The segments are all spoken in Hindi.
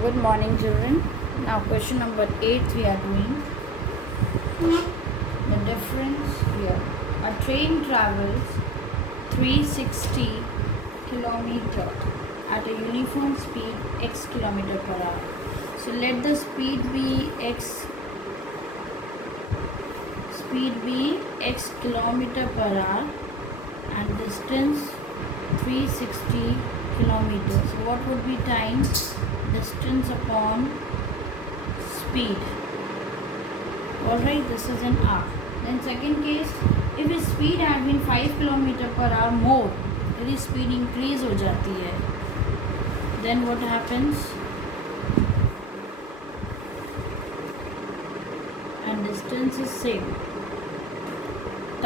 Good morning, children. Now, question number 8 we are doing. The difference here. A train travels 360 kilometer at a uniform speed x kilometer per hour. So let the speed be x kilometer per hour and distance 360 kilometers. So what would be time? Distance upon speed. Alright, this is an R. Then second case, if his speed had been 5 kilometer per hour more, यदि speed increase हो जाती है, then what happens? And distance is same.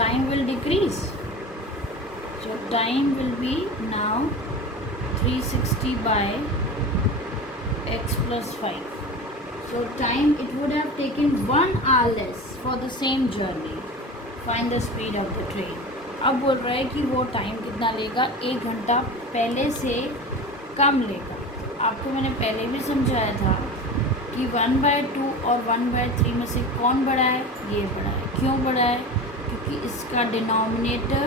Time will decrease. So time will be now 360 by x plus 5. So time, it would have taken 1 hour less for the same journey. Find the speed of the train. अब बोल रहा है कि वो टाइम कितना लेगा, 1 घंटा पहले से कम लेगा. आपको मैंने पहले भी समझाया था कि 1/2 और 1/3 में से कौन बड़ा है? ये बड़ा है. क्यों बड़ा है? क्योंकि इसका डिनोमिनेटर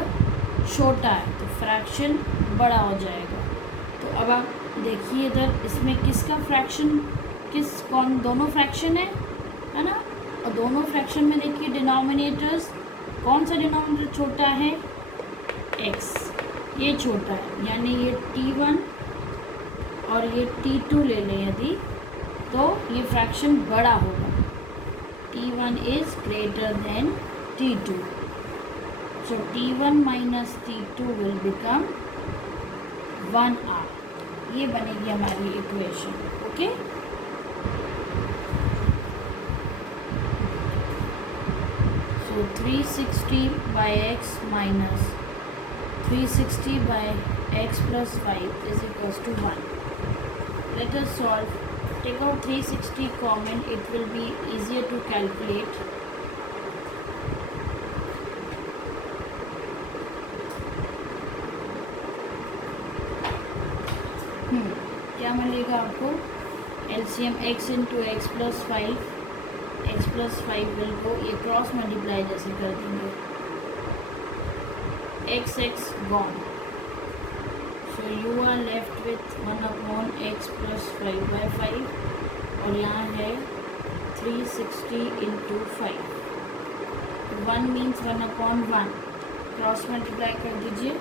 छोटा है तो फ्रैक्शन बड़ा हो जाएगा. तो अब आप देखिए इधर, इसमें किसका फ्रैक्शन कौन, दोनों फ्रैक्शन है ना. और दोनों फ्रैक्शन में देखिए डिनोमिनेटर्स, कौन सा डिनोमिनेटर छोटा है? x. ये छोटा है, यानी ये t1 और ये t2 ले लें यदि, तो ये फ्रैक्शन बड़ा होगा. t1 is greater than t2. So t1 minus t2 will become 1r. ये बनेगी हमारी equation. Okay, so 360 by x minus 360 by x plus 5 is equals to 1. Let us solve. Take out 360 common, it will be easier to calculate. क्या मिलेगा आपको? LCM x into x plus 5 will को ये क्रॉस मल्टीप्लाई जैसे कर देंगे. x gone. So you are left with 1/x plus 5/5 और यहाँ है 360 इंटू 5. 1 मीन्स 1/1. क्रॉस मल्टीप्लाई कर दीजिए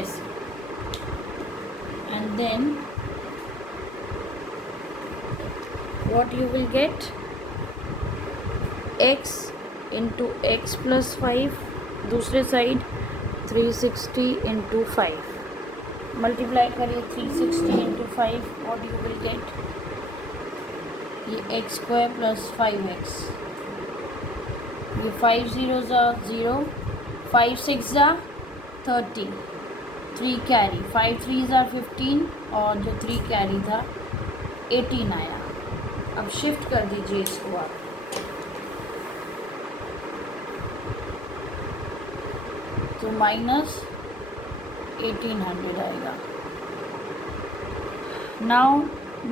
ऐसे. And then what you will get? x into x plus 5, दूसरे साइड 360 into 5. मल्टीप्लाई करिए 360 into 5. what you will get? ये x square plus 5x. ये 5 zeros are 0, 5 6 are 30, 3 carry, 5 3s are 15 और जो 3 कैरी था 18 आया. अब शिफ्ट कर दीजिए इसको आप. तो माइनस 1800 आएगा. नाउ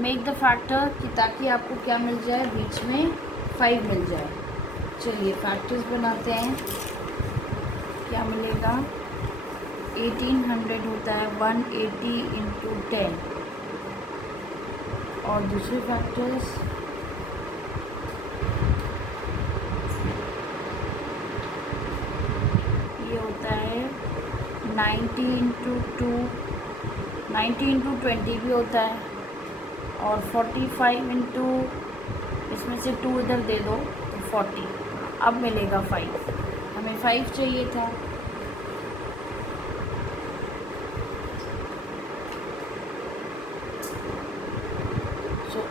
मेक द फैक्टर कि ताकि आपको क्या मिल जाए, बीच में 5 मिल जाए. चलिए फैक्टर्स बनाते हैं. क्या मिलेगा? 1800 होता है 180 इंटू 10 और दूसरे फैक्टर्स ये होता है 90 इंटू 2, 90 इंटू 20 भी होता है और 45 इंटू, इसमें से 2 इधर दे दो तो 40. अब मिलेगा 5. हमें 5 चाहिए था.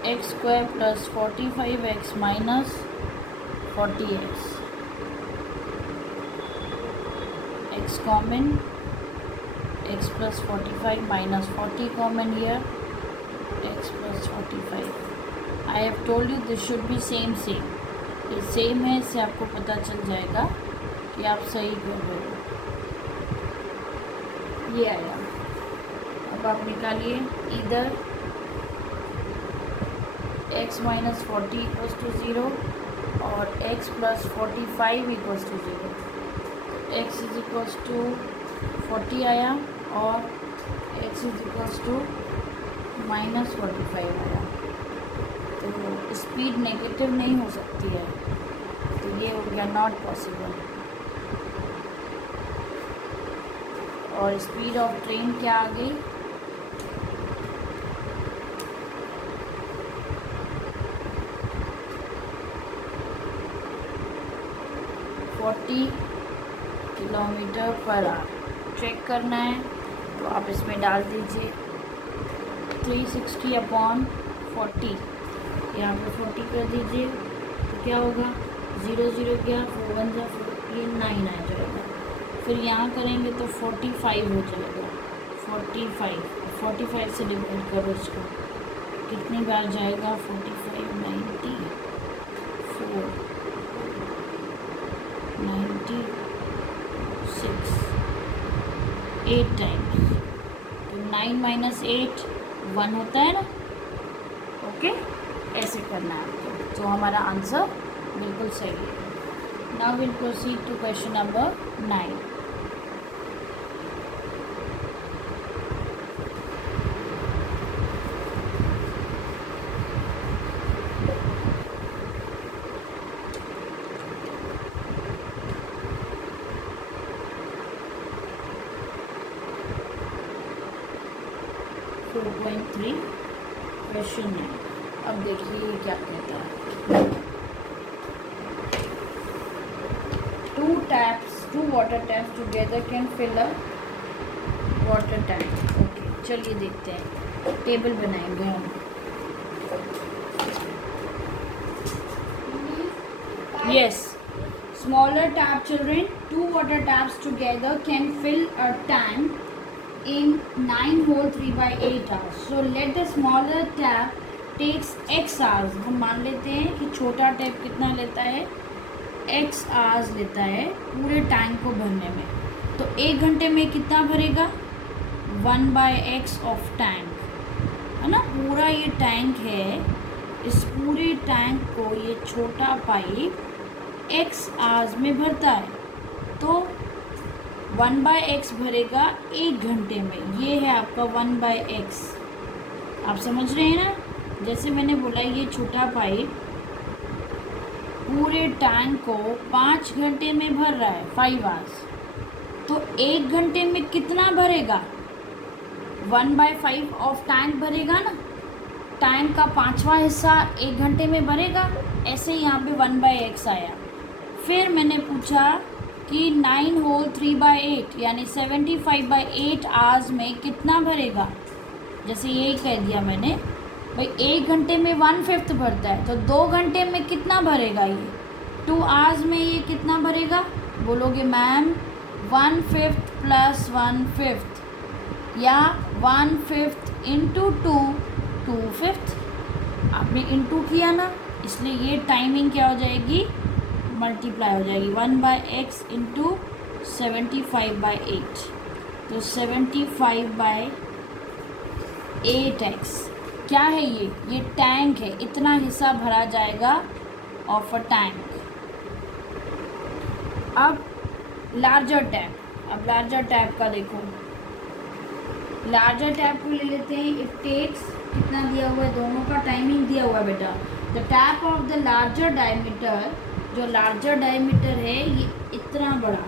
x square plus 45x minus 40x. x common, x plus 45 minus 40 common here, x plus 45. I have told you this should be same. ये सेम है, इससे आपको पता चल जाएगा कि आप सही कर रहे हो. ये आया. अब आप निकालिए इधर x माइनस 40 इक्वल्स टू 0 और x plus 45 equals to 0। x is equals to 40 आया और x is equals to minus 45 आया। तो स्पीड नेगेटिव नहीं हो सकती है, तो ये हो गया नॉट पॉसिबल। और स्पीड ऑफ ट्रेन क्या आ गई? 40 किलोमीटर पर आवर। चेक करना है तो आप इसमें डाल दीजिए 360 अपॉन 40, यहाँ पे 40 कर दीजिए तो क्या होगा, 0 0 गया, 4 1 जा 4, ये 9 आ जाएगा। फिर यहाँ करेंगे तो 45 हो जाएगा, 45 से डिवाइड करो इसको, कितनी बार जाएगा, 45 90 4 96 8 टाइम्स, तो 9 माइनस 8 1 होता है ना। ओके, ऐसे करना है आपको, तो हमारा आंसर बिल्कुल सही है। Now will proceed to question number 9। Question है, अब देखिए ये क्या कहता है। Two water taps together can fill a water tank. Okay, चलिए देखते हैं, टेबल बनाएंगे हम। Yes, smaller tap children, 2 water taps together can fill a tank in 9 hole 3/8 hours. So let the smaller tap takes x hours. हम मान लेते हैं कि छोटा टैप कितना लेता है, x hours लेता है पूरे टैंक को भरने में। तो 1 घंटे में कितना भरेगा, 1/x ऑफ टैंक, है ना। पूरा ये टैंक है, इस पूरे टैंक को ये छोटा पाइप x hours में भरता है, तो 1/x भरेगा 1 घंटे में। ये है आपका 1/x। आप समझ रहे हैं ना, जैसे मैंने बोला ये छोटा पाइप पूरे टैंक को 5 घंटे में भर रहा है, 5 आवर्स, तो 1 घंटे में कितना भरेगा, 1/5 ऑफ टैंक भरेगा ना। टैंक का 5वां हिस्सा 1 घंटे में भरेगा, ऐसे यहाँ पे 1/x आया। फिर मैंने पूछा कि 9 होल 3/8 यानी 75/8 आवर्स में कितना भरेगा। जैसे यही कह दिया मैंने, भाई 1 घंटे में 1/5 भरता है, तो 2 घंटे में कितना भरेगा, ये 2 आवर्स में ये कितना भरेगा। बोलोगे मैम 1/5 प्लस 1/5 या 1/5 इंटू 2 2/5। आपने इंटू किया ना, इसलिए ये टाइमिंग क्या हो जाएगी, मल्टीप्लाई हो जाएगी, 1/x इंटू 75/8, तो 75/8x क्या है, ये टैंक है, इतना हिस्सा भरा जाएगा ऑफ अ टैंक। अब लार्जर टैप, अब लार्जर टैप का देखो, लार्जर टैप को ले लेते हैं। इट टेक्स, कितना दिया हुआ है, दोनों का टाइमिंग दिया हुआ है बेटा। The tap of the larger diameter, जो लार्जर डायमीटर है ये इतना बड़ा,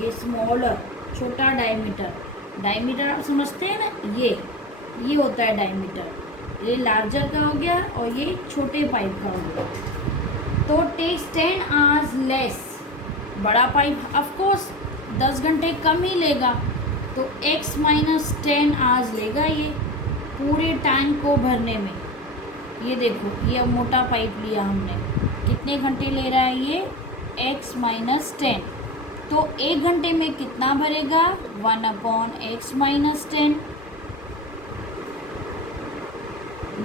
ये स्मॉलर छोटा डायमीटर, डायमीटर आप समझते हैं ना, ये होता है डायमीटर। ये लार्जर का हो गया और ये छोटे पाइप का हो गया। तो टेक्स 10 आवर्स लेस, बड़ा पाइप ऑफकोर्स 10 घंटे कम ही लेगा, तो x माइनस 10 आवर्स लेगा ये पूरे टैंक को भरने में। ये देखो, ये मोटा पाइप लिया हमने, कितने घंटे ले रहा है ये, x माइनस 10, तो 1 घंटे में कितना भरेगा, 1/x माइनस 10।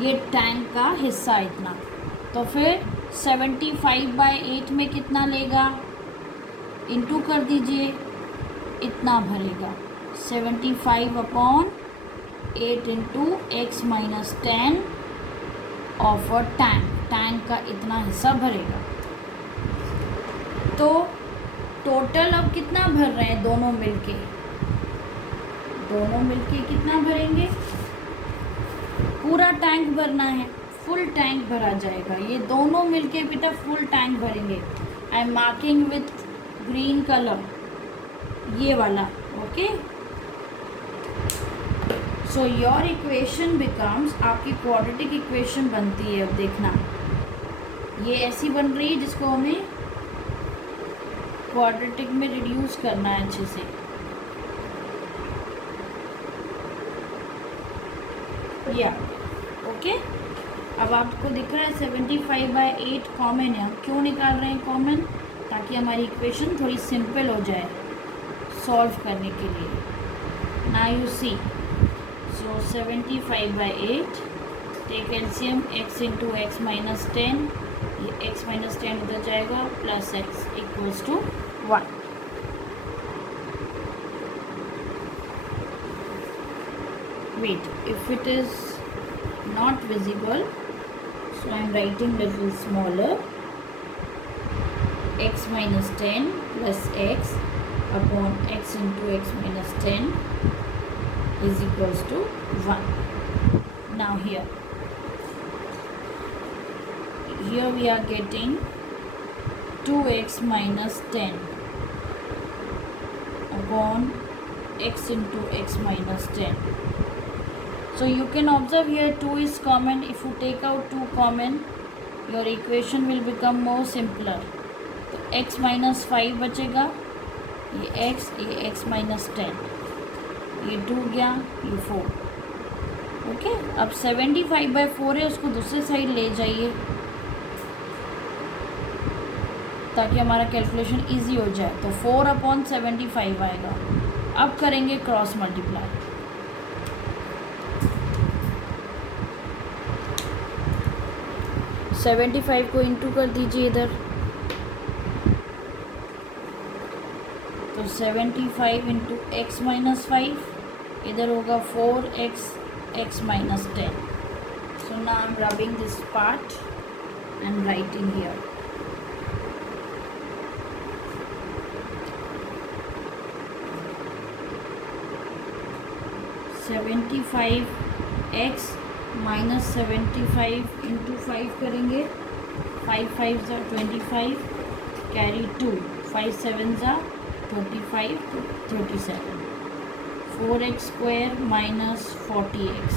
ये टैंक का हिस्सा इतना, तो फिर 75/8 में कितना लेगा, इंटू कर दीजिए, इतना भरेगा, 75/8 into x minus 10 of a tank, tank का इतना हिस्सा भरेगा। तो टोटल अब कितना भर रहे हैं दोनों मिलके, दोनों मिलके कितना भरेंगे, पूरा टैंक भरना है, फुल टैंक भरा जाएगा। ये दोनों मिलके बेटा फुल टैंक भरेंगे। I am marking with green colour, ये वाला, okay. So your equation becomes, आपकी क्वाड्रेटिक इक्वेशन बनती है, अब देखना ये ऐसी बन रही है जिसको हमें क्वाड्रेटिक में रिड्यूस करना है अच्छे से। या ओके, अब आपको दिख रहा है 75/8 कॉमन है। हम क्यों निकाल रहे हैं कॉमन, ताकि हमारी इक्वेशन थोड़ी सिंपल हो जाए सॉल्व करने के लिए। Now you see, so 75/8 take LCM, x into x minus 10, ये x माइनस 10 उधर जाएगा, plus x equals to 1। Wait, if it is not visible, so I am writing little smaller, x minus 10 plus x upon x into x minus 10 is equals to 1. Now here we are getting 2x minus 10 upon x into x minus 10. So you can observe here 2 is common. If you take out 2 common, your equation will become more simpler. तो x minus 5 बचेगा, ये x minus 10, ये 2 गया, ये 4, ओके। अब 75/4 है, उसको दूसरे साइड ले जाइए ताकि हमारा कैलकुलेशन इजी हो जाए। तो 4/75 आएगा। अब करेंगे क्रॉस मल्टीप्लाई, 75 को इंटू कर दीजिए इधर, तो 75 इंटू एक्स माइनस 5, इधर होगा 4x x minus 10. So now I am rubbing this part and writing here. (75x minus 75 into 5 करेंगे, 5 5 ज़ा 25, कैरी 2, 5 7 ज़ा 35, 37, 4x स्क्वायर माइनस 40x,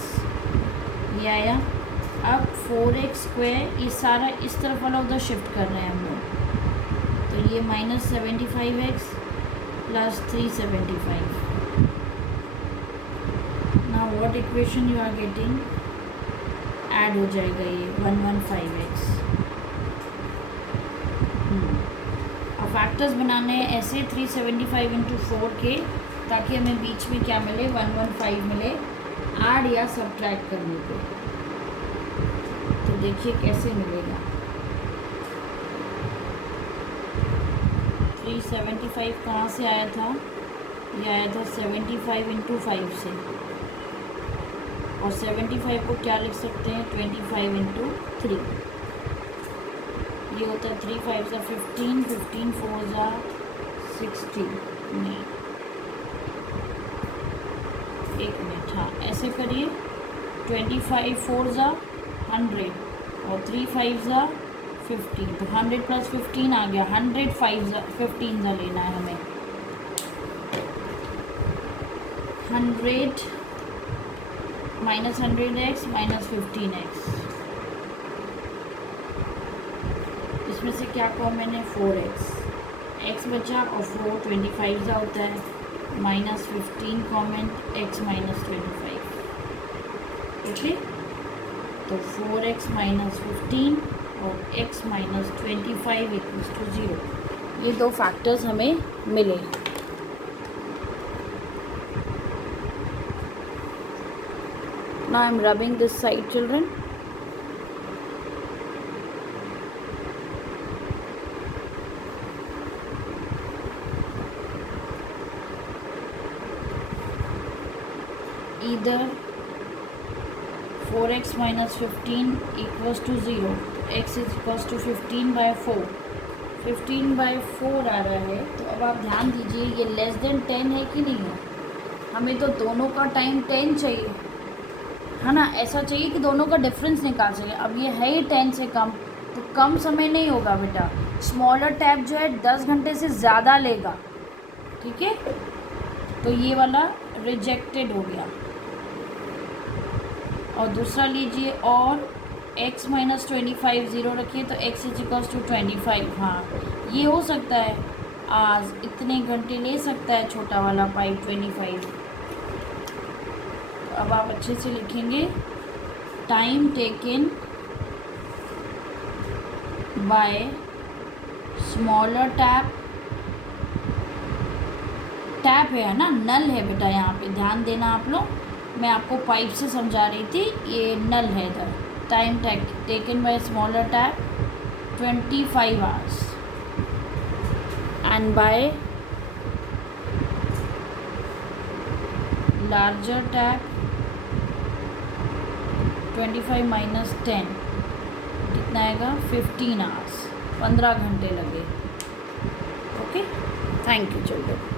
ये आया। अब 4x स्क्वायर, ये सारा इस तरफ वाला उधर शिफ्ट कर रहे हैं हम लोग, तो ये minus 75x plus 375। Now what equation you are getting, add हो जाएगा ये 115x। अब फैक्टर्स बनाने हैं ऐसे 375 इंटू 4 के, ताकि हमें बीच में क्या मिले, 115 मिले ऐड या सब्ट्रैक्ट करने को। तो देखिए कैसे मिलेगा। 375 कहाँ से आया था, ये आया था 75 इंटू 5 से, और 75 को क्या लिख सकते हैं, 25 इंटू 3, ये होता है 3 5 ज़ा 15, 15 4 ज़ा 16, नहीं 1 मिनट, हाँ ऐसे करिए, 25 4 ज़ा 100 और 3 5 ज़ा 15, तो 100 प्लस 15 आ गया 100, 5 ज़ा 15 ज़ा लेना है हमें, 100 माइनस 100x माइनस 15x, इसमें से क्या कॉमन है, 4x, x बचा और 4 25 ज़ा होता है, minus 15 common, x minus 25, okay. तो 4x माइनस 15 और x माइनस 25 इक्वल्स टू 0, ये दो फैक्टर्स हमें मिले। Now I am rubbing this side, children. Either 4x minus 15 equals to 0, x is equals to 15/4, 15/4 आ रहा है। तो अब आप ध्यान दीजिए ये लेस देन 10 है कि नहीं है, हमें तो दोनों का टाइम 10 चाहिए, है ना, ऐसा चाहिए कि दोनों का डिफरेंस निकाल सके। अब ये है ही 10 से कम, तो कम समय नहीं होगा बेटा, स्मॉलर टैप जो है 10 घंटे से ज़्यादा लेगा, ठीक है। तो ये वाला रिजेक्टेड हो गया। और दूसरा लीजिए, और x माइनस 25 ज़ीरो रखिए तो x इज इक्वल्स टू 25। हाँ, ये हो सकता है, आज इतने घंटे ले सकता है छोटा वाला पाइप 25। तो अब आप अच्छे से लिखेंगे, time taken by smaller tap, tap है ना, नल है बेटा, यहाँ पे ध्यान देना आप लोग, मैं आपको पाइप से समझा रही थी, ये नल है इधर। Time taken by smaller tap 25 hours and by larger tap 25 minus 10 कितना आएगा, 15 आवर्स, 15 घंटे लगे। Okay, thank you children.